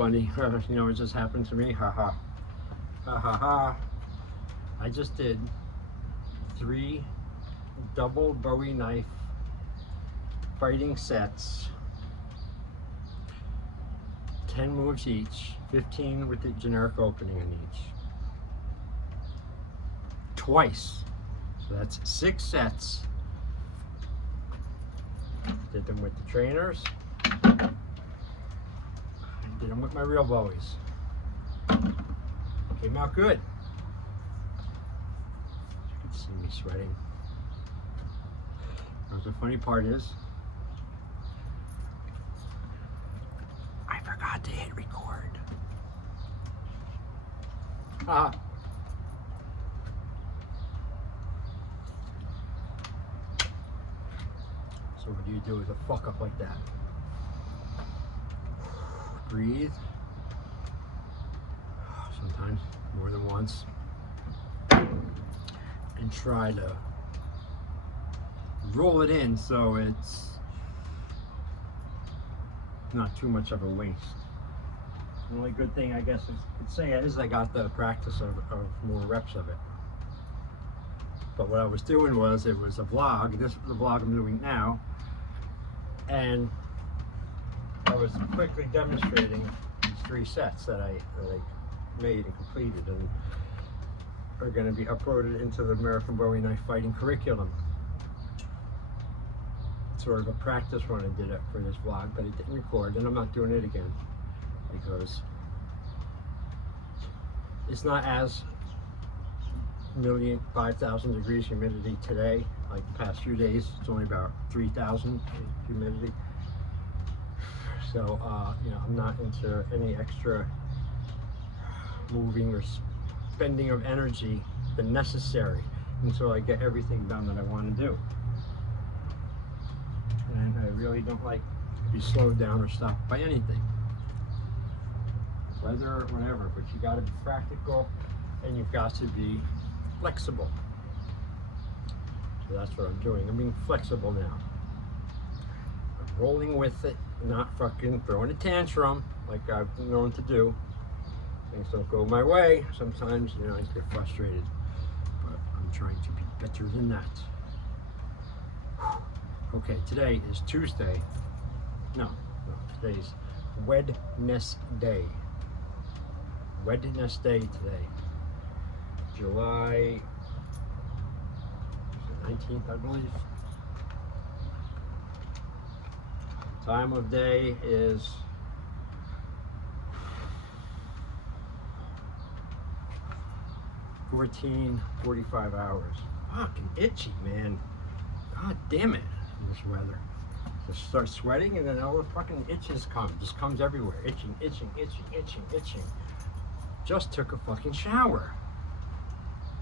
funny. You know, it just happened to me. Ha ha. Ha ha ha. I just did 3 double Bowie knife fighting sets, 10 moves each, 15 with the generic opening in each. Twice. So that's 6 sets. Did them with the trainers. Did them with my real Bowies. Came out good. You can see me sweating. The funny part is, I forgot to hit record. Ah. So what do you do with a fuck up like that? Breathe. Sometimes more than once. And try to roll it in so it's not too much of a waste. The only good thing I guess I could say is I got the practice of more reps of it. But what I was doing was, it was a vlog. This is the vlog I'm doing now. And I was quickly demonstrating these 3 sets that I made and completed, and are going to be uploaded into the American Bowie Knife Fighting curriculum. Sort of a practice run I did it for this vlog, but it didn't record, and I'm not doing it again because it's not as 5,000 degrees humidity today. Like the past few days, it's only about 3,000 humidity. So you know, I'm not into any extra moving or spending of energy than necessary until I get everything done that I want to do. And I really don't like to be slowed down or stopped by anything, weather or whatever, but you got to be practical and you've got to be flexible. So that's what I'm doing. I'm being flexible now. I'm rolling with it, not fucking throwing a tantrum like I've been known to do. Things don't go my way. Sometimes, you know, I get frustrated, but I'm trying to be better than that. Okay, today is Tuesday. No, today's Wednesday. Wednesday today. July 19th, I believe. Time of day is 14:45 hours. Fucking itchy, man. God damn it. This weather. Just start sweating and then all the fucking itches come. Just comes everywhere. Itching, itching, itching, itching, itching. Just took a fucking shower.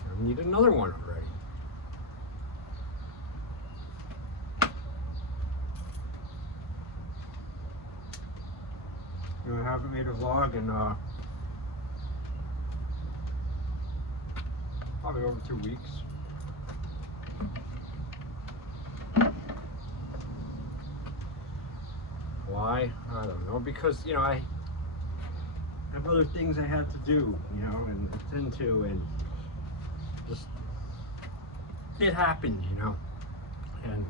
I need another one already. You know, I haven't made a vlog in probably over 2 weeks. Why? I don't know. Because, you know, I have other things I had to do, you know, and attend to, and just, it happened, you know. And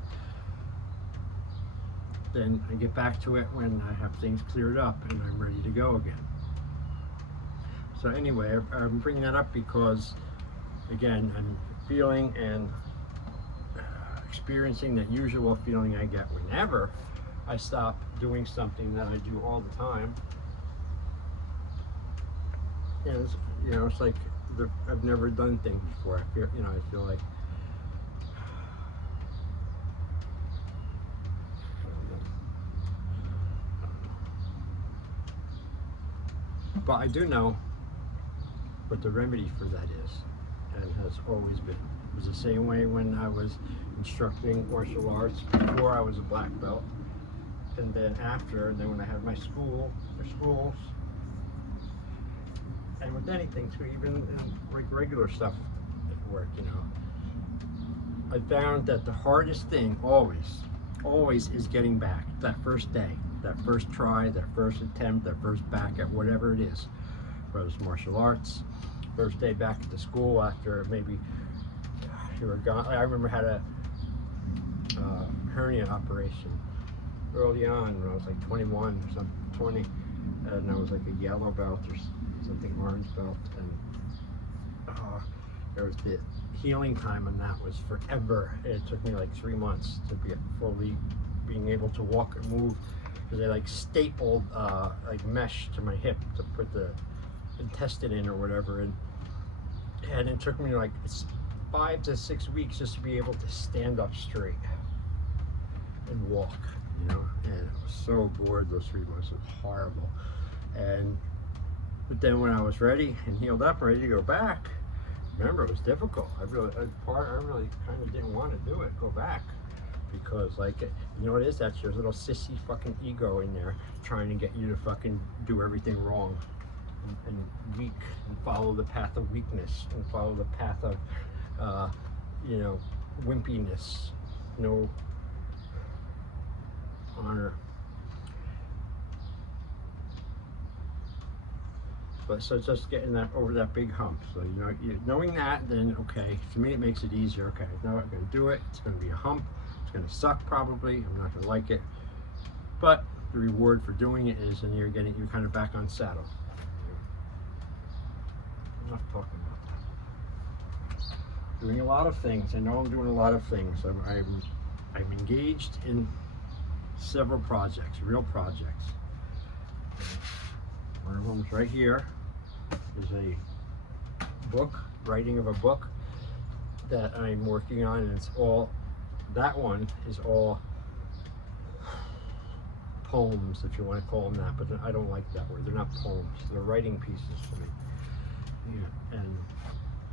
then I get back to it when I have things cleared up and I'm ready to go again. So anyway, I'm bringing that up because, again, I'm feeling and experiencing that usual feeling I get whenever I stop doing something that I do all the time. And it's, you know, it's like I've never done things before. I feel, you know, I feel like but I do know what the remedy for that is, and has always been. It was the same way when I was instructing martial arts before I was a black belt, and then after, and then when I had my schools, and with anything too, even in like regular stuff at work, you know. I found that the hardest thing always is getting back that first day. that first try, that first attempt, that first back at whatever it is, whether it's martial arts, first day back at the school after maybe you were gone. I remember I had a hernia operation early on when I was like 21 or something, 20, and I was like a yellow belt or something, orange belt, and there was the healing time on that was forever. It took me like 3 months to be fully being able to walk and move, because they like stapled like mesh to my hip to put the intestine in or whatever, and it took me like 5 to 6 weeks just to be able to stand up straight and walk, you know. And I was so bored those 3 months. It was horrible. But then when I was ready and healed up, ready to go back, remember, it was difficult. I really kind of didn't want to do it, go back, because like, you know what it is? That's your little sissy fucking ego in there trying to get you to fucking do everything wrong and weak, and follow the path of weakness, and follow the path of you know, wimpiness, no honor. But so just getting that over that big hump. So you know, knowing that, then okay, to me it makes it easier. Okay, now I'm gonna do it. It's gonna be a hump. It's gonna suck probably. I'm not gonna like it. But the reward for doing it is, and you're kind of back on saddle. I'm not talking about that. Doing a lot of things. I know I'm doing a lot of things. I'm engaged in several projects, real projects. One of them's right here. Is a book, writing of a book that I'm working on, and it's all, that one is all poems, if you want to call them that, but I don't like that word. They're not poems, they're writing pieces for me. Yeah. And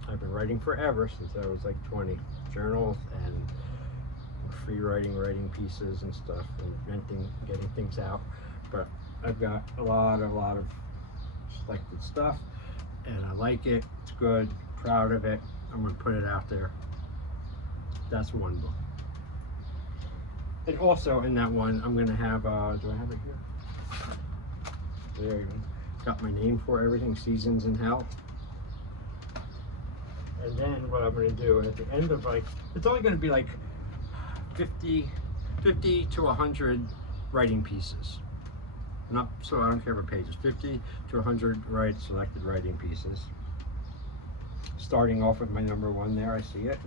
I've been writing forever, since I was like 20, journals and free writing pieces and stuff, and getting things out. But I've got a lot of selected stuff, and I like it. It's good. Proud of it. I'm gonna put it out there. That's one book. And also in that one, I'm gonna have. Do I have it here? There you go. Got my name for everything. Seasons in Hell. And then what I'm gonna do at the end of, like, it's only gonna be like 50 to 100 writing pieces. Not so, I don't care about pages. 50 to 100 selected writing pieces. Starting off with my number one there, I see it.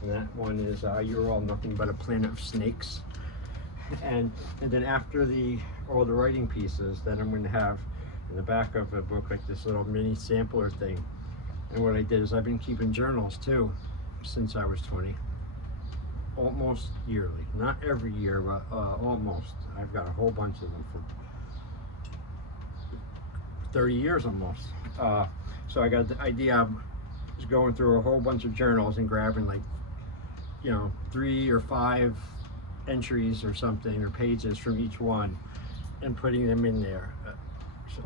And that one is You're All Nothing But a Planet of Snakes. And then after all the writing pieces, then I'm going to have in the back of the book like this little mini sampler thing. And what I did is I've been keeping journals too since I was 20. Almost yearly. Not every year, but almost. I've got a whole bunch of them for 30 years almost. So I got the idea of just going through a whole bunch of journals and grabbing, like, you know, 3 or 5 entries or something, or pages from each one, and putting them in there.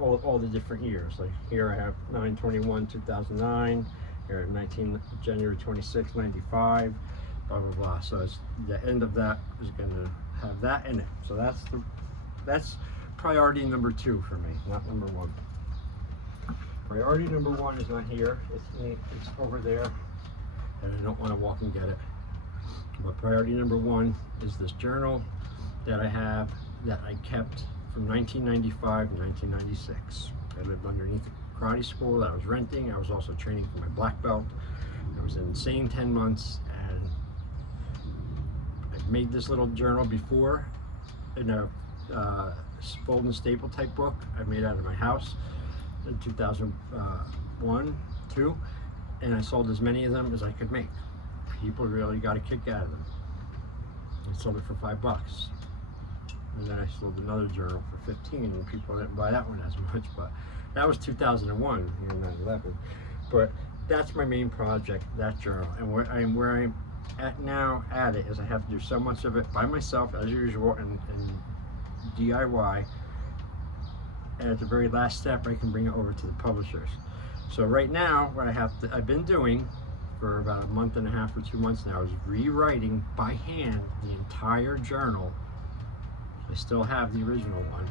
All the different years. Like here I have 9/21/2009, here at January 26, 95, blah blah blah. So it's, the end of that is going to have that in it. So that's priority number 2 for me, not number 1. Priority number 1 is not here. It's over there, and I don't want to walk and get it. But priority number 1 is this journal that I have, that I kept from 1995 to 1996. I lived underneath a karate school that I was renting. I was also training for my black belt. I was insane 10 months, and I've made this little journal before in a fold and staple type book I made out of my house in 2001, 2, and I sold as many of them as I could make. People really got a kick out of them. I sold it for $5. And then I sold another journal for 15, and people didn't buy that one as much, but that was 2001, 9/11. But that's my main project, that journal. And where I'm at now at it is I have to do so much of it by myself as usual, and DIY. And at the very last step, I can bring it over to the publishers. So right now, what I've been doing for about a month and a half or 2 months now is rewriting by hand the entire journal I still have the original one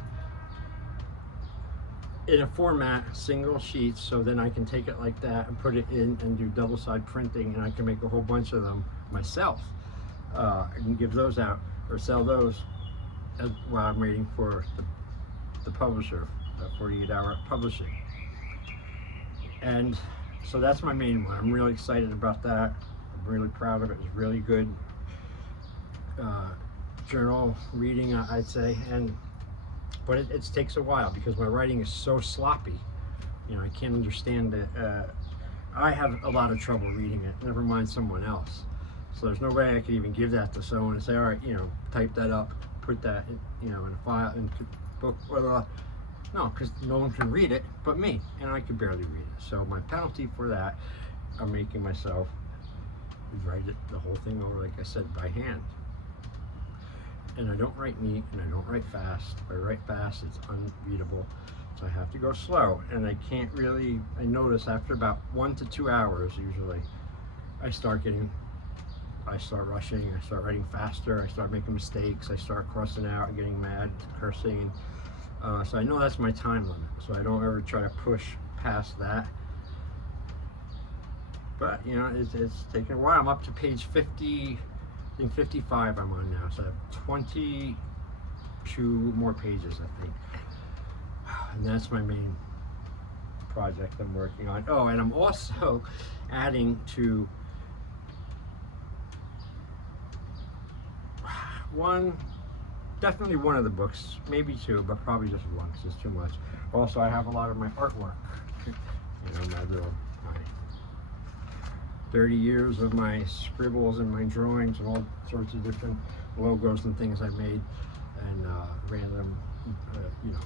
in a format, single sheets, so then I can take it like that and put it in and do double side printing, and I can make a whole bunch of them myself. I can give those out or sell those while I'm waiting for the publisher, 48-hour publishing. And so that's my main one. I'm really excited about that. I'm really proud of it. It's really good journal reading, I'd say. But it takes a while because my writing is so sloppy. You know, I can't understand it. I have a lot of trouble reading it, never mind someone else. So there's no way I could even give that to someone and say, all right, you know, type that up, put that in, you know, in a file, in a book, blah. No, because no one can read it but me, and I could barely read it. So my penalty for that, I'm making myself write it, the whole thing over, like I said, by hand. And I don't write neat, and I don't write fast. If I write fast, it's unreadable. So I have to go slow, and I can't really, I notice after about 1 to 2 hours usually, I start rushing, I start writing faster, I start making mistakes, I start crossing out and getting mad, cursing. So I know that's my time limit, so I don't ever try to push past that. But you know, it's taking a while. I'm up to page 50, I think 55 I'm on now, so I have 22 more pages, I think. And that's my main project I'm working on. Oh, and I'm also adding to definitely one of the books, maybe two, but probably just one because it's too much. Also, I have a lot of my artwork. You know, my 30 years of my scribbles and my drawings and all sorts of different logos and things I made, and random, you know,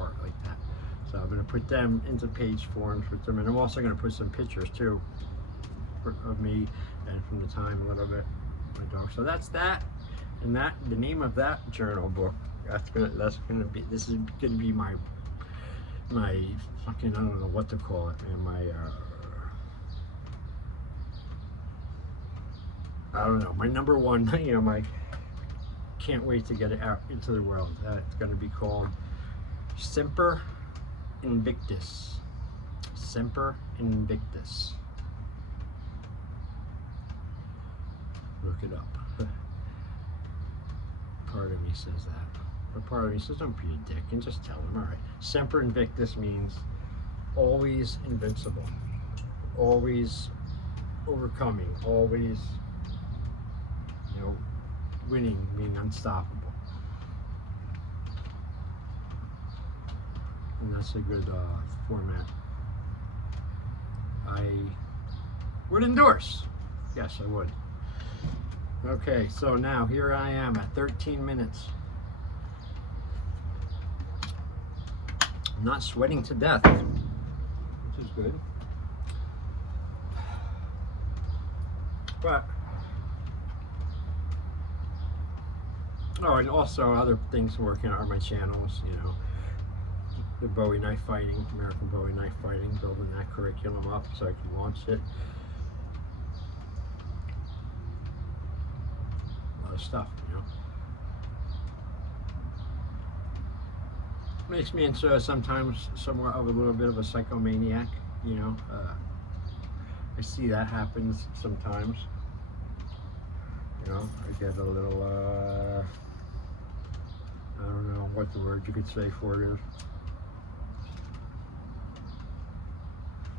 art like that. So I'm going to put them into page forms with them, and I'm also going to put some pictures too of me and from the time a little bit, my dog. So that's that, and that the name of that journal book. This is gonna be my fucking, I don't know what to call it, and my I don't know, my number one, you know, my can't wait to get it out into the world. It's gonna be called Semper Invictus. Semper Invictus. Look it up. Part of me says that. But part of me says, don't be a dick and just tell them, all right. Semper Invictus means always invincible, always overcoming, always, you know, winning, being unstoppable. And that's a good format I would endorse. Yes, I would. Okay, so now here I am at 13 minutes. I'm not sweating to death, which is good. But, oh, and also other things working on my channels, you know, the Bowie knife fighting, American Bowie knife fighting, building that curriculum up so I can launch it. Stuff, you know. Makes me into sometimes somewhat of a little bit of a psychomaniac, you know. I see that happens sometimes. You know, I get a little, I don't know what the word you could say for it is.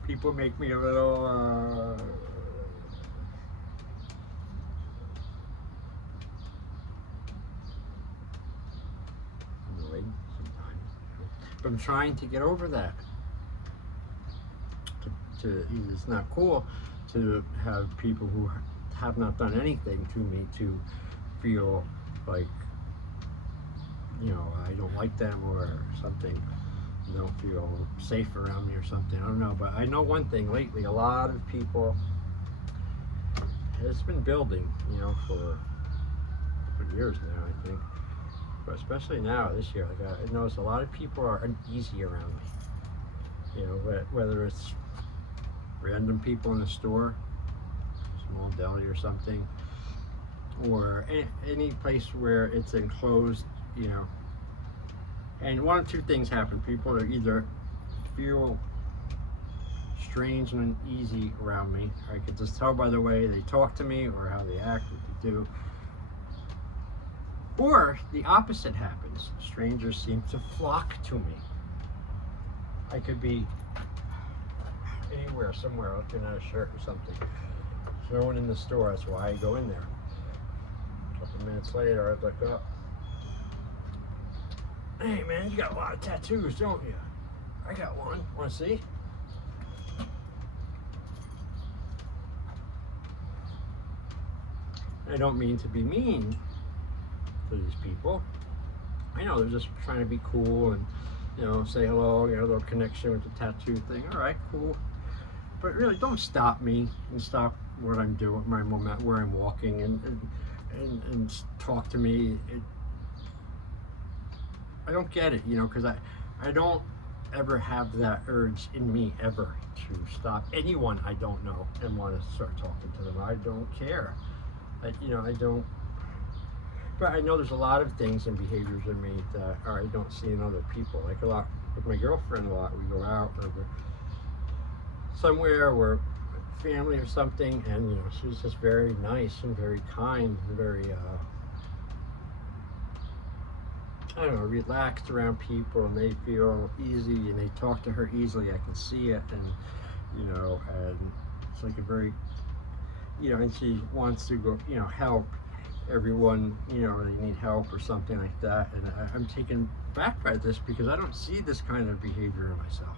People make me a little, I'm trying to get over that. It's not cool to have people who have not done anything to me to feel like, you know, I don't like them or something. Don't feel safe around me or something. I don't know, but I know one thing lately. A lot of people, it's been building, you know, for years now, I think. But especially now, this year, like I notice a lot of people are uneasy around me. You know, whether it's random people in the store, small deli or something, or any place where it's enclosed, you know. And one of two things happen. People are either feel strange and uneasy around me. I could just tell by the way they talk to me or how they act, what they do. Or the opposite happens. Strangers seem to flock to me. I could be anywhere, somewhere, looking at a shirt or something. There's no one in the store, that's why I go in there. A couple minutes later, I look up. Hey man, you got a lot of tattoos, don't you? I got one. Wanna see? I don't mean to be mean to these people. I know they're just trying to be cool and, you know, say hello, you know, a little connection with the tattoo thing. All right, cool. But really, don't stop me and stop what I'm doing, my moment, where I'm walking, and talk to me. I don't get it, you know, because I don't ever have that urge in me ever to stop anyone I don't know and want to start talking to them. I don't care. You know, I don't. But I know there's a lot of things and behaviors in me that I don't see in other people. Like a lot with my girlfriend, a lot we go out or we're somewhere, we're family or something, and you know, she's just very nice and very kind and very I don't know, relaxed around people, and they feel easy and they talk to her easily. I can see it, and you know, and it's like a very, you know, and she wants to go, you know, help everyone, you know, they need help or something like that. And I'm taken back by this because I don't see this kind of behavior in myself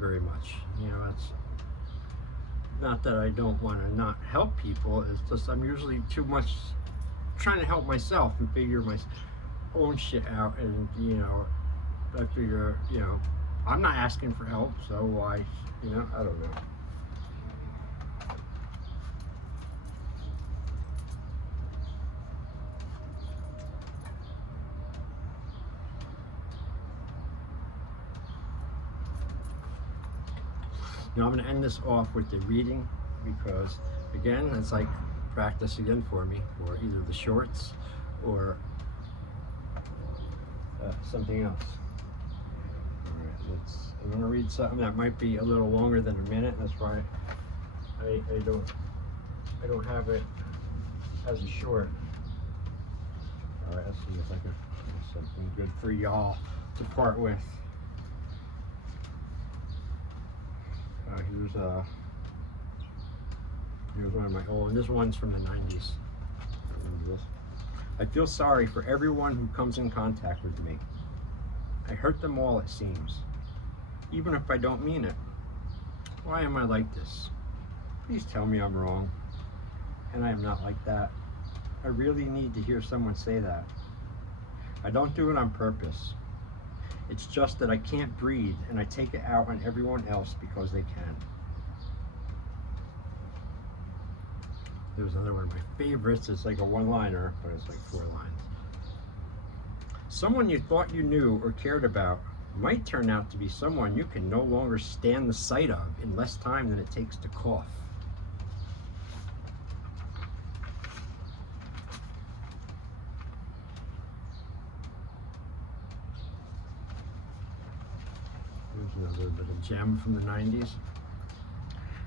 very much. You know, it's not that I don't want to not help people, it's just I'm usually too much trying to help myself and figure my own shit out. And you know, I figure, you know, I'm not asking for help, so why, you know, I don't know. Now I'm going to end this off with the reading because, again, it's like practice again for me for either the shorts or something else. All right, I'm going to read something that might be a little longer than a minute. That's why I don't have it as a short. All right, let's see if I can find something good for y'all to part with. Here's one of my old, and this one's from the 90s. Remember this? I feel sorry for everyone who comes in contact with me. I hurt them all, it seems, even if I don't mean it. Why am I like this? Please tell me I'm wrong, and I am not like that. I really need to hear someone say that. I don't do it on purpose. It's just that I can't breathe, and I take it out on everyone else because they can. There's another one of my favorites. It's like a one-liner, but it's like 4 lines. Someone you thought you knew or cared about might turn out to be someone you can no longer stand the sight of in less time than it takes to cough. There's another bit of gem from the 90s.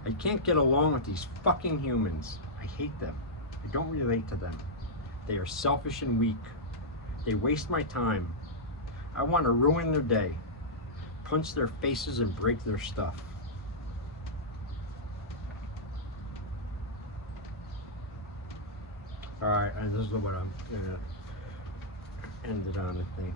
I can't get along with these fucking humans. I hate them. I don't relate to them. They are selfish and weak. They waste my time. I want to ruin their day, punch their faces and break their stuff. All right, and this is what I'm gonna end it on, I think.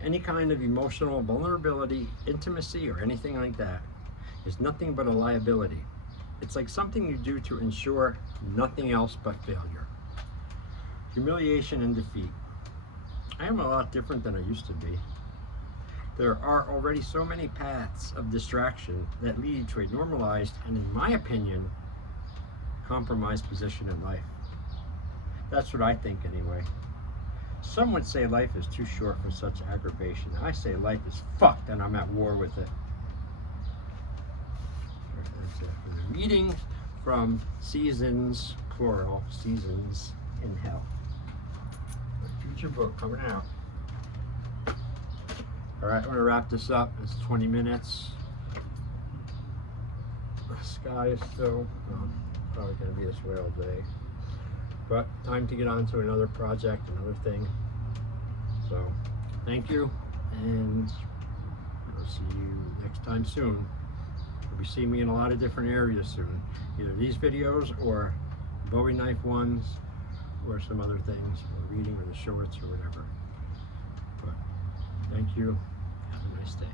Any kind of emotional vulnerability, intimacy, or anything like that is nothing but a liability. It's like something you do to ensure nothing else but failure, humiliation, and defeat. I am a lot different than I used to be. There are already so many paths of distraction that lead to a normalized and, in my opinion, compromised position in life. That's what I think anyway. Some would say life is too short for such aggravation. I say life is fucked and I'm at war with it. That's it for the reading from Seasons, plural, Seasons in Hell. My future book coming out. Alright, I'm going to wrap this up. It's 20 minutes. The sky is still probably going to be this way all day. But time to get on to another project, another thing. So, thank you, and I'll see you next time soon. You'll be seeing me in a lot of different areas soon. Either these videos or Bowie knife ones or some other things, or reading or the shorts or whatever. But thank you. Have a nice day.